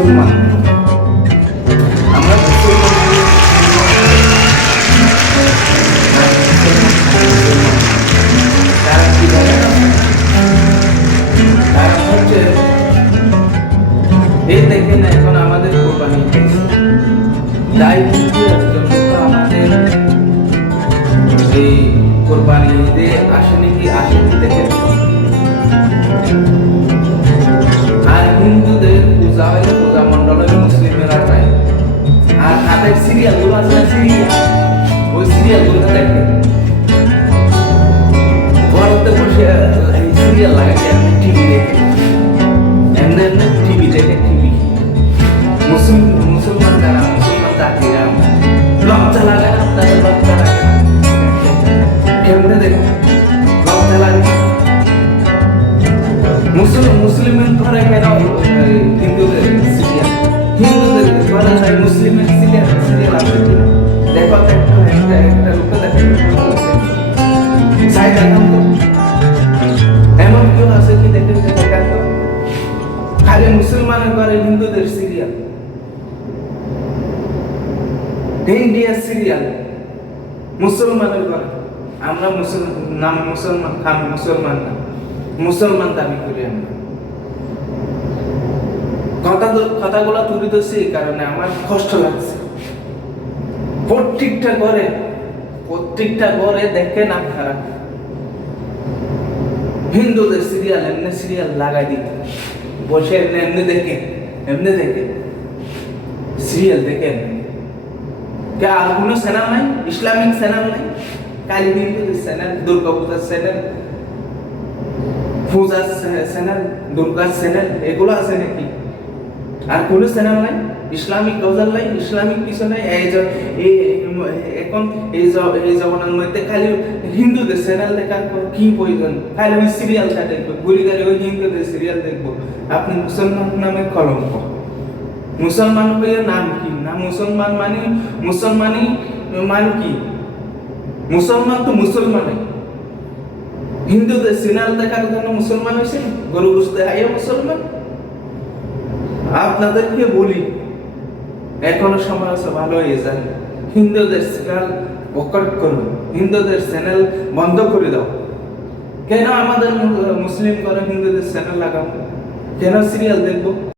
মুসলমান, আমরা মুসলমান, তারা কি বলে না, তারা হচ্ছে এই দেখেন এখন আমাদের কোরবানি তাই আমাদের এই কোরবানি ঈদে আসেনি কি আসেনি দেখেন। আর হিন্দুদের পূজা হয় পূজা মন্ডলের মুসলিমেরা চায়, আর তাদের সিরিয়াল গুলো আছে সিরিয়াল, ওই সিরিয়াল গুলো দেখে ঘরতে বসে এই সিরিয়াল লাগাই এমনি টিভি দেখে, এমনি এমনি টিভি দেখে টিভি। মুসলমান যারা মুসলমান জাতিরা লজ্জা লাগে না, তাদের লজ্জা লাগে না, কেমনে দেখো লজ্জা লাগে। মুসলিমের ঘরে কেন হিন্দুদের সিরিয়াল, হিন্দুদের ঘরে চাই মুসলিমের সিরিয়াল আছে কিনা দেখো, একটা লোকে দেখে চাই দেখান তো, এমন কেউ আছে কি দেখে দেখান তো। খালি মুসলমানের ঘরে হিন্দুদের সিরিয়াল, ইন্ডিয়ার সিরিয়াল মুসলমানের ঘরে। আমরা নাম মুসলমান, আমি মুসলমান না, মুসলমান দাবি করি আমরা। কথাগুলো তুলে ধরছি এই কারণে আমার কষ্ট লাগছে। প্রত্যেকটা ঘরে দেখেন আপনারা হিন্দুদের সিরিয়াল, এমনি সিরিয়াল লাগাই দিতে বসে এমনি দেখে সিরিয়াল দেখেন। আর কোনো চ্যানেল নাই, ইসলামিক চ্যানেল নাই, কালী হিন্দুদের চ্যানেল, দুর্গা পূজার চ্যানেল, পূজার চ্যানেল, দুর্গার চ্যানেল, এগুলো আছে নাকি? আর কোনো চ্যানেল নাই ইসলামিক গজল নাই, ইসলামিক কিছু নাই। এখন এই জমানার মধ্যে খালি হিন্দুদের চ্যানেল দেখার কি প্রয়োজন? খালি ওই সিরিয়ালটা দেখবো, ঘুরি গাড়ি ওই হিন্দুদের সিরিয়াল দেখবো। আপনি মুসলমান নামে কলঙ্ক। মুসলমান হয়ে নাম কি? না মুসলমান মানে কি? মুসলমান তো মুসলমানই। হিন্দুদের সিরিয়াল দেখার জন্য মুসলমান হয়েছে, গরু বুঝতে হাইয়া মুসলমান। আপনাদেরকে বলি এখনো সময় আছে, ভালো হয়ে যায়। হিন্দুদের সিরিয়াল বয়কট করুন, হিন্দুদের চ্যানেল বন্ধ করে দাও। কেন আমাদের মুসলিম করে হিন্দুদের চ্যানেল লাগাবো? কেন সিরিয়াল দেখবো?